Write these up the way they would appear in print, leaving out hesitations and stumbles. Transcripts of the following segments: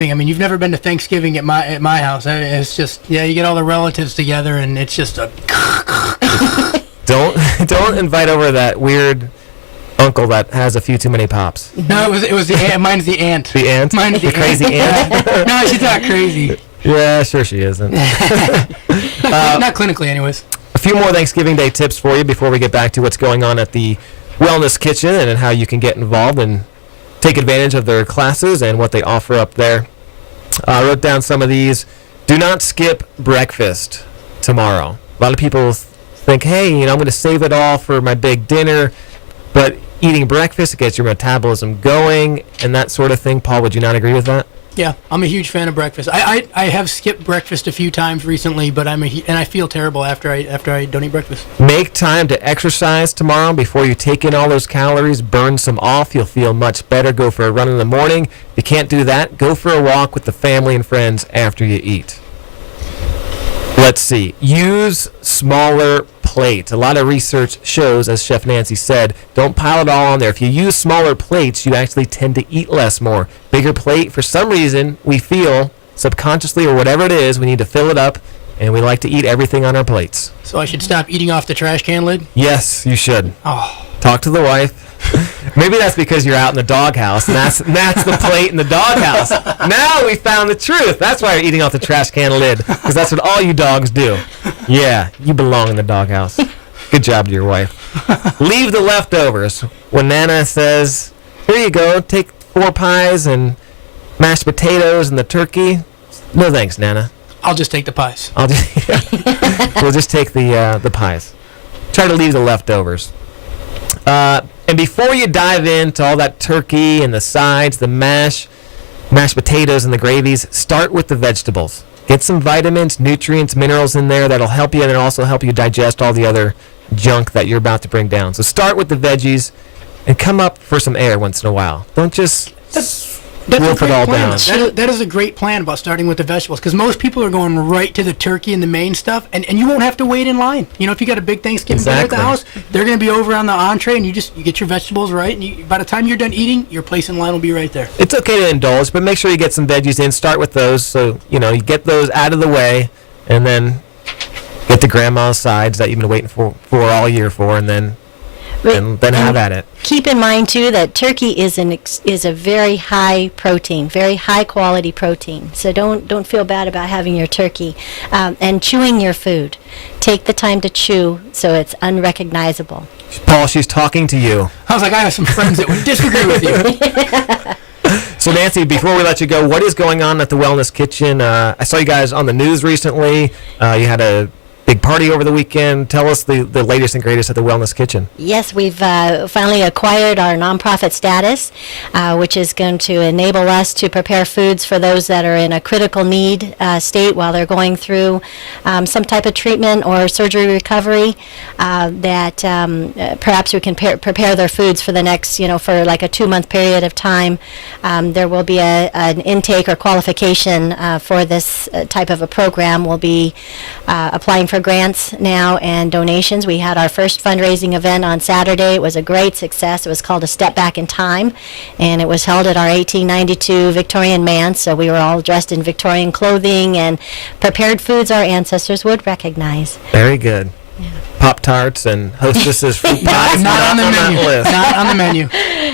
I mean, you've never been to Thanksgiving at my house. It's just, yeah, you get all the relatives together, and it's just a. Don't invite over that weird uncle that has a few too many pops. No, it was the aunt. Mine's the aunt. The aunt? Mine's the crazy aunt? No, she's not crazy. Yeah, sure she isn't. Not clinically, anyways. A few more Thanksgiving Day tips for you before we get back to what's going on at the Wellness Kitchen and how you can get involved and take advantage of their classes and what they offer up there. I wrote down some of these. Do not skip breakfast tomorrow. A lot of people think, hey, I'm going to save it all for my big dinner, but eating breakfast gets your metabolism going and that sort of thing. Paul, would you not agree with that? Yeah, I'm a huge fan of breakfast. I have skipped breakfast a few times recently, but and I feel terrible after I don't eat breakfast. Make time to exercise tomorrow before you take in all those calories. Burn some off. You'll feel much better. Go for a run in the morning. If you can't do that, go for a walk with the family and friends after you eat. Let's see. Use smaller plates. A lot of research shows, as Chef Nancy said, don't pile it all on there. If you use smaller plates, you actually tend to eat less more. Bigger plate, for some reason, we feel subconsciously or whatever it is, we need to fill it up, and we like to eat everything on our plates. So I should stop eating off the trash can lid? Yes, you should. Oh. Talk to the wife. Maybe that's because you're out in the doghouse, and that's the plate in the doghouse. Now we found the truth. That's why you're eating off the trash can lid, because that's what all you dogs do. Yeah, you belong in the doghouse. Good job to your wife. Leave the leftovers. When Nana says, here you go, take 4 pies and mashed potatoes and the turkey. No thanks, Nana. I'll just take the pies. We'll just take the pies. Try to leave the leftovers. And before you dive into all that turkey and the sides, the mashed potatoes and the gravies, start with the vegetables. Get some vitamins, nutrients, minerals in there that'll help you, and it'll also help you digest all the other junk that you're about to bring down. So start with the veggies and come up for some air once in a while. Don't just wolf it all down. That is a great plan about starting with the vegetables, because most people are going right to the turkey and the main stuff, and you won't have to wait in line. If you got a big Thanksgiving dinner at the house, they're going to be over on the entree, and you get your vegetables right, and by the time you're done eating, your place in line will be right there. It's okay to indulge, but make sure you get some veggies in. Start with those, so you get those out of the way, and then get to grandma's sides that you've been waiting for all year for, and then have at it. Keep in mind too that turkey is a very high protein, very high quality protein. So don't feel bad about having your turkey, and chewing your food. Take the time to chew so it's unrecognizable. Paul, she's talking to you. I was like, I have some friends that would disagree with you. So Nancy, before we let you go, what is going on at the Wellness Kitchen? I saw you guys on the news recently. You had a big party over the weekend. Tell us the latest and greatest at the Wellness Kitchen. Yes, we've finally acquired our nonprofit status, which is going to enable us to prepare foods for those that are in a critical need state while they're going through some type of treatment or surgery recovery, that perhaps we can prepare their foods for the next, for like a 2-month period of time. There will be an intake or qualification for this type of a program. We'll be applying for grants now and donations. We had our first fundraising event on Saturday. It was a great success. It was called A Step Back in Time, and it was held at our 1892 Victorian manse. So we were all dressed in Victorian clothing and prepared foods our ancestors would recognize. Very good. Yeah. Pop-Tarts and Hostess's fruit pies. Not on the menu. Not on the menu.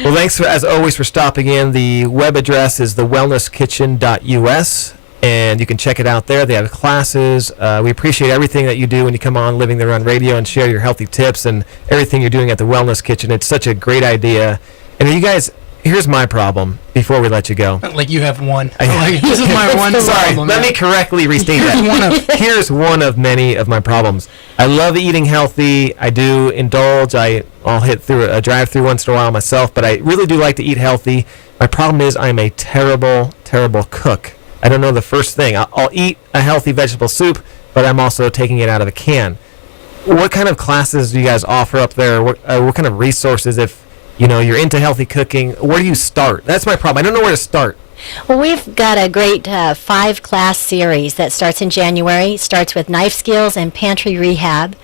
Well, thanks, as always, for stopping in. The web address is thewellnesskitchen.us. And you can check it out there. They have classes. We appreciate everything that you do when you come on Living the Run Radio and share your healthy tips and everything you're doing at the Wellness Kitchen. It's such a great idea. And you guys, here's my problem before we let you go. Like you have one. This is my one problem. Let me correctly restate that. Here's one of many of my problems. I love eating healthy. I do indulge. I'll hit through a drive-through once in a while myself, but I really do like to eat healthy. My problem is I'm a terrible, terrible cook. I don't know the first thing. I'll eat a healthy vegetable soup, but I'm also taking it out of a can. What kind of classes do you guys offer up there? What kind of resources, if you're into healthy cooking, where do you start? That's my problem. I don't know where to start. Well, we've got a great 5-class series that starts in January. It starts with knife skills and pantry rehab.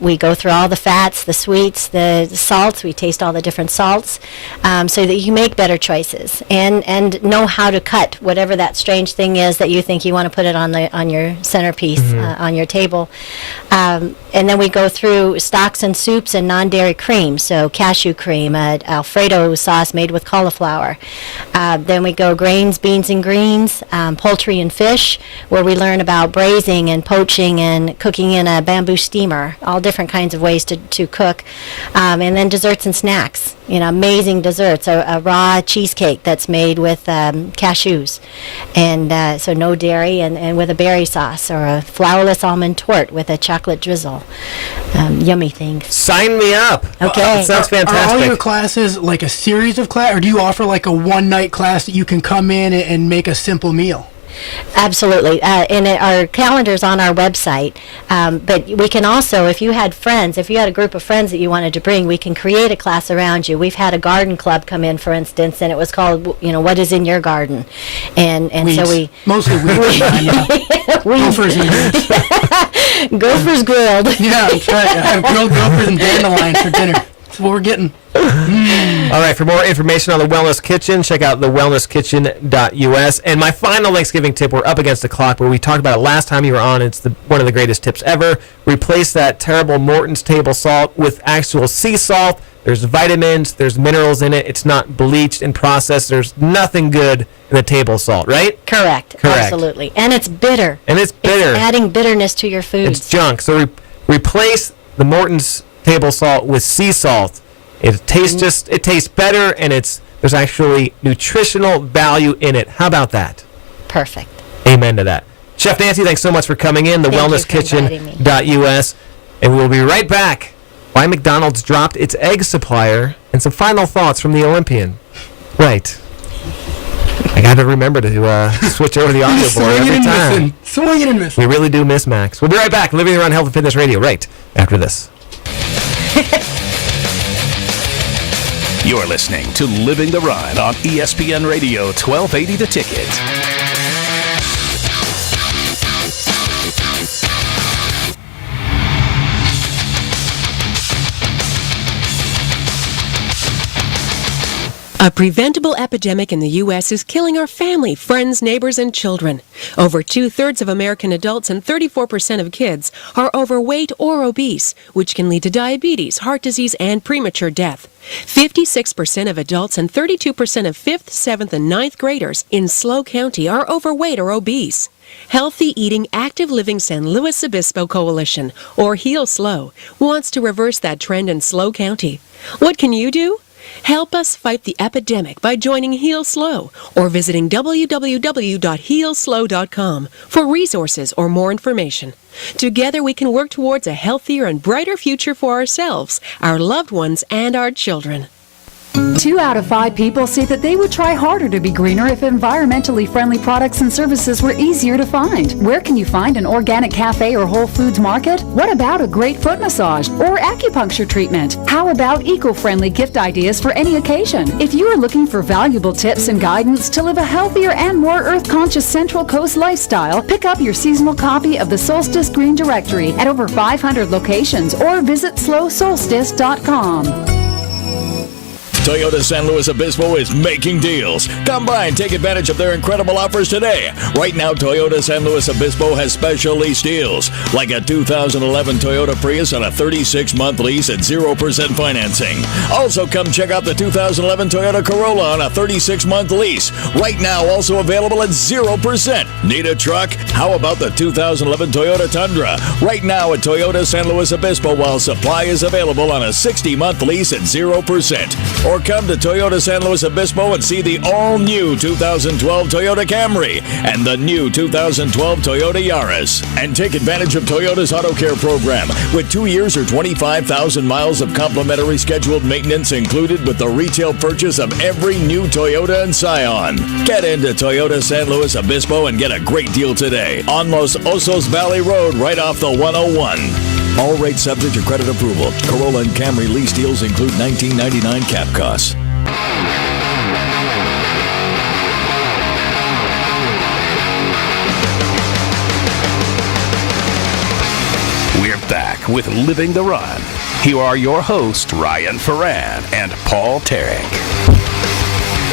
We go through all the fats, the sweets, the salts. We taste all the different salts so that you make better choices and know how to cut whatever that strange thing is that you think you want to put it on your centerpiece on your table. And then we go through stocks and soups and non-dairy cream, so cashew cream, Alfredo sauce made with cauliflower. Then we go grains, beans, and greens, poultry and fish, where we learn about braising and poaching and cooking in a bamboo steamer, all different kinds of ways to cook. And then desserts and snacks, amazing desserts, a raw cheesecake that's made with cashews, and so no dairy, and with a berry sauce, or a flourless almond torte with a chocolate drizzle. Yummy things. Sign me up. Okay. That sounds fantastic. Are all your classes like a series of class, or do you offer like a one-night class that you can come in and make a simple meal? Absolutely. And our calendar's on our website. But we can also, if you had a group of friends that you wanted to bring, we can create a class around you. We've had a garden club come in, for instance, and it was called, what is in your garden? And weeds. So we... Mostly weeds. Gophers and greens. Gophers grilled. Yeah, that's right. I have grilled gophers and dandelions for dinner. That's what we're getting. All right, for more information on the Wellness Kitchen, check out thewellnesskitchen.us. And my final Thanksgiving tip, we're up against the clock, but we talked about it last time you were on. It's one of the greatest tips ever. Replace that terrible Morton's table salt with actual sea salt. There's vitamins, there's minerals in it. It's not bleached and processed. There's nothing good in the table salt, right? Correct. Absolutely. And it's bitter. It's adding bitterness to your foods. It's junk. So replace the Morton's table salt with sea salt. It tastes better, and there's actually nutritional value in it. How about that? Perfect. Amen to that. Chef Nancy, thanks so much for coming in. Thewellnesskitchen.us. And we'll be right back. Why McDonald's dropped its egg supplier, and some final thoughts from the Olympian. Right. I got to remember to switch over the audio board every time. Swinging and missing. We really do miss Max. We'll be right back. Living Around Health and Fitness Radio right after this. You're listening to Living the Ride on ESPN Radio 1280 The Ticket. A preventable epidemic in the U.S. is killing our family, friends, neighbors, and children. Over 2/3 of American adults and 34% of kids are overweight or obese, which can lead to diabetes, heart disease, and premature death. 56% of adults and 32% of 5th, 7th, and 9th graders in SLO County are overweight or obese. Healthy Eating Active Living San Luis Obispo Coalition, or HEAL SLO, wants to reverse that trend in SLO County. What can you do? Help us fight the epidemic by joining Heal Slow or visiting www.healslow.com for resources or more information. Together we can work towards a healthier and brighter future for ourselves, our loved ones, and our children. 2 out of 5 people say that they would try harder to be greener if environmentally friendly products and services were easier to find. Where can you find an organic cafe or Whole Foods market? What about a great foot massage or acupuncture treatment? How about eco-friendly gift ideas for any occasion? If you are looking for valuable tips and guidance to live a healthier and more earth-conscious Central Coast lifestyle, pick up your seasonal copy of the Solstice Green Directory at over 500 locations or visit slowsolstice.com. Toyota San Luis Obispo is making deals. Come by and take advantage of their incredible offers today. Right now, Toyota San Luis Obispo has special lease deals, like a 2011 Toyota Prius on a 36-month lease at 0% financing. Also, come check out the 2011 Toyota Corolla on a 36-month lease. Right now, also available at 0%. Need a truck? How about the 2011 Toyota Tundra? Right now at Toyota San Luis Obispo, while supply is available on a 60-month lease at 0%. Or come to Toyota San Luis Obispo and see the all-new 2012 Toyota Camry and the new 2012 Toyota Yaris. And take advantage of Toyota's Auto Care program with 2 years or 25,000 miles of complimentary scheduled maintenance included with the retail purchase of every new Toyota and Scion. Get into Toyota San Luis Obispo and get a great deal today on Los Osos Valley Road right off the 101. All rates subject to credit approval. Corolla and Camry lease deals include $19.99 cap costs. with Living the Run. Here are your hosts, Ryan Foran and Paul Terek.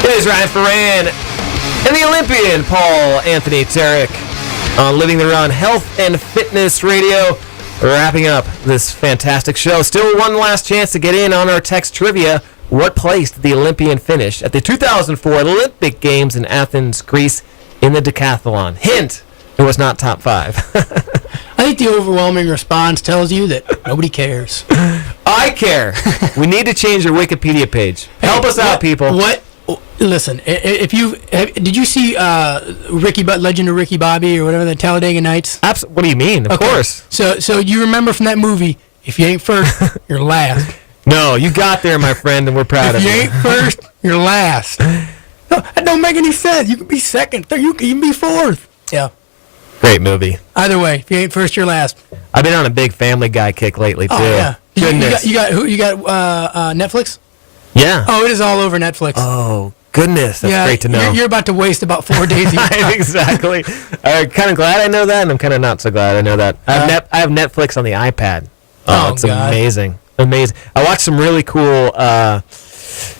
It is Ryan Foran and the Olympian Paul Anthony Terek on Living the Run Health and Fitness Radio. Wrapping up this fantastic show. Still one last chance to get in on our text trivia. What place did the Olympian finish at the 2004 Olympic Games in Athens, Greece in the decathlon? Hint, it was not top 5. I think the overwhelming response tells you that nobody cares. I care. We need to change your Wikipedia page. Help us out, people. What? Listen, did you see Legend of Ricky Bobby or whatever, the Talladega Nights? What do you mean? Of course. So you remember from that movie, if you ain't first, you're last. No, you got there, my friend, and we're proud of you. If you ain't first, you're last. No, that don't make any sense. You can be second, third, you can be fourth. Yeah. Great movie. Either way, if you ain't first, you're last. I've been on a big Family Guy kick lately, too. Oh, yeah. Goodness. You got Netflix? Yeah. Oh, it is all over Netflix. Oh, goodness. That's great to know. You're about to waste about 4 days. Exactly. I'm kind of glad I know that, and I'm kind of not so glad I know that. I have Netflix on the iPad. Oh, it's God. Amazing. Amazing. I watched some really cool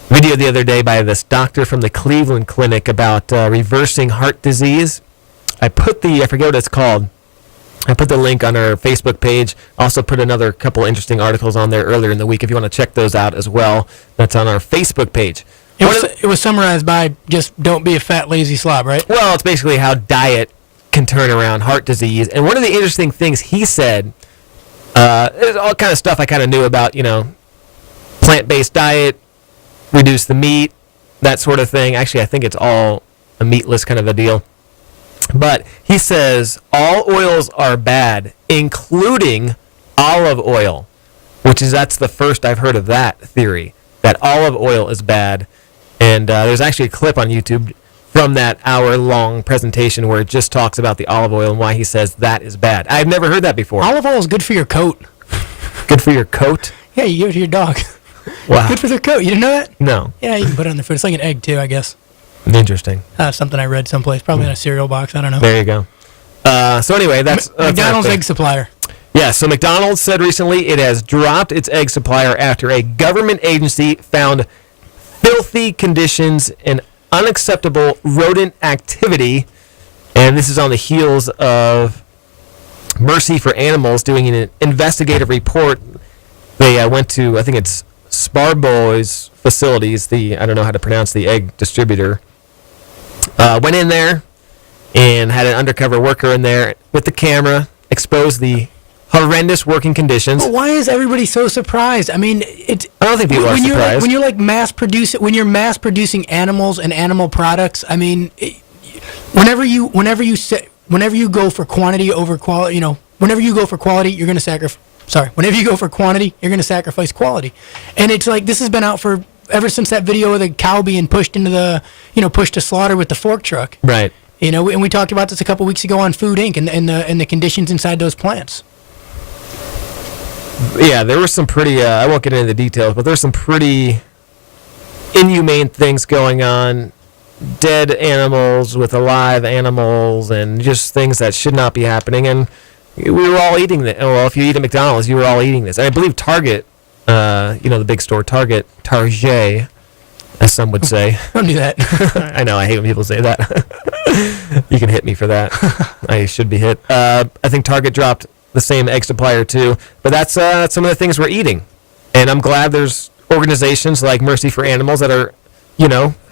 video the other day by this doctor from the Cleveland Clinic about reversing heart disease. I forget what it's called. I put the link on our Facebook page. Also put another couple interesting articles on there earlier in the week if you want to check those out as well. That's on our Facebook page. It was summarized by just don't be a fat, lazy slob, right? Well, it's basically how diet can turn around heart disease. And one of the interesting things he said, there's all kind of stuff I kind of knew about, plant-based diet, reduce the meat, that sort of thing. Actually, I think it's all a meatless kind of a deal. But he says all oils are bad, including olive oil, that's the first I've heard of that theory, that olive oil is bad. And there's actually a clip on YouTube from that hour-long presentation where it just talks about the olive oil and why he says that is bad. I've never heard that before. Olive oil is good for your coat. Good for your coat? Yeah, you give it to your dog. Wow. Good for their coat. You didn't know that? No. Yeah, you can put it on their food. It's like an egg, too, I guess. Interesting. Something I read someplace, probably in a cereal box. I don't know. There you go. So anyway, that's McDonald's egg supplier. Yeah, so McDonald's said recently it has dropped its egg supplier after a government agency found filthy conditions and unacceptable rodent activity. And this is on the heels of Mercy for Animals doing an investigative report. They went to, I think it's Sparboy's facilities, I don't know how to pronounce the egg distributor. Went in there and had an undercover worker in there with the camera, exposed the horrendous working conditions. But why is everybody so surprised? I mean, I don't think people are surprised. When you're like mass producing animals and animal products, I mean, whenever you go for quantity over quality, whenever you go for quality, you're going to sacrifice. Whenever you go for quantity, you're going to sacrifice quality. And it's like this has been out for ever since that video of the cow being pushed into pushed to slaughter with the fork truck. Right. And we talked about this a couple weeks ago on Food Inc. and the conditions inside those plants. Yeah, there were some pretty, I won't get into the details, but there's some pretty inhumane things going on. Dead animals with alive animals and just things that should not be happening. And we were all eating that. Well, if you eat at McDonald's, you were all eating this. And I believe Target, the big store, Target, as some would say. Don't do that. I know, I hate when people say that. You can hit me for that. I should be hit. I think Target dropped the same egg supplier too. But that's some of the things we're eating. And I'm glad there's organizations like Mercy for Animals that are,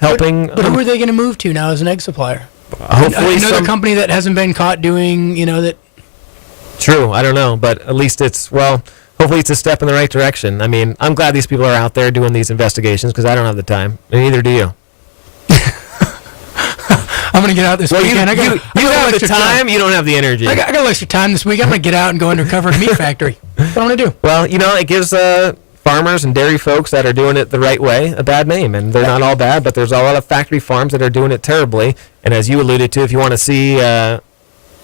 helping. But who are they going to move to now as an egg supplier? Hopefully another company that hasn't been caught doing, that. True, I don't know, but at least hopefully it's a step in the right direction. I mean, I'm glad these people are out there doing these investigations because I don't have the time, and neither do you. I'm going to get out this weekend. You don't have the time, you don't have the energy. I got extra time this week. I'm going to get out and go undercover at a meat factory. What I'm going to do. Well, it gives farmers and dairy folks that are doing it the right way a bad name, and they're not all bad, but there's a lot of factory farms that are doing it terribly. And as you alluded to, if you want to see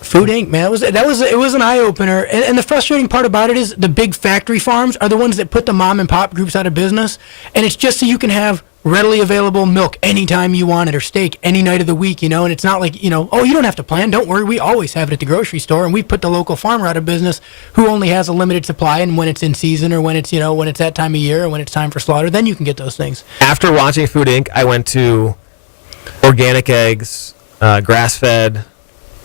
Food Inc., man, it was an eye opener, and the frustrating part about it is the big factory farms are the ones that put the mom and pop groups out of business, and it's just so you can have readily available milk anytime you want it, or steak any night of the week, and it's not like, oh, you don't have to plan. Don't worry. We always have it at the grocery store, and we put the local farmer out of business who only has a limited supply, and when it's in season, or when it's, when it's that time of year, or when it's time for slaughter, then you can get those things. After watching Food Inc., I went to organic eggs, grass-fed.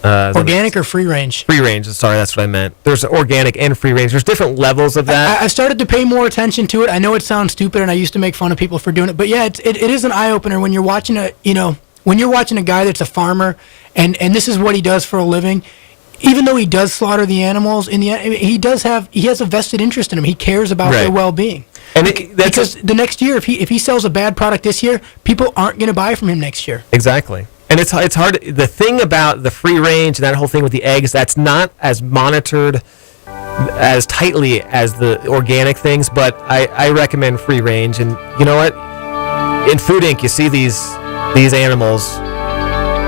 Organic or free range? Free range, sorry, that's what I meant. There's organic and free range. There's different levels of that. I started to pay more attention to it. I know it sounds stupid, and I used to make fun of people for doing it, but yeah, it is an eye-opener when you're watching when you're watching a guy that's a farmer, and this is what he does for a living. Even though he does slaughter the animals, he has a vested interest in them. He cares about their well-being. And because the next year, if he sells a bad product this year, people aren't going to buy from him next year. Exactly. And it's hard. The thing about the free range and that whole thing with the eggs, that's not as monitored as tightly as the organic things, but I recommend free range. And you know what? In Food Inc., you see these animals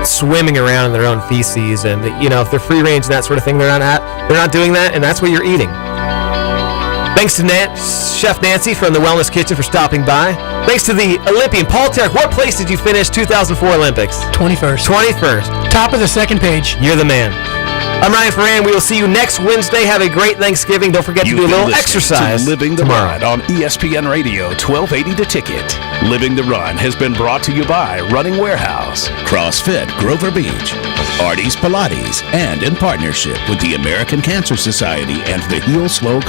swimming around in their own feces, and if they're free range and that sort of thing, they're not doing that, and that's what you're eating. Thanks to Chef Nancy from the Wellness Kitchen for stopping by. Thanks to the Olympian Paul Terek. What place did you finish 2004 Olympics? 21st. 21st. Top of the second page. You're the man. I'm Ryan Foran. We will see you next Wednesday. Have a great Thanksgiving. Don't forget to do a little exercise to Living the tomorrow. Ride on ESPN Radio 1280 The Ticket. Living the Run has been brought to you by Running Warehouse, CrossFit Grover Beach, Artie's Pilates, and in partnership with the American Cancer Society and the Heal Slow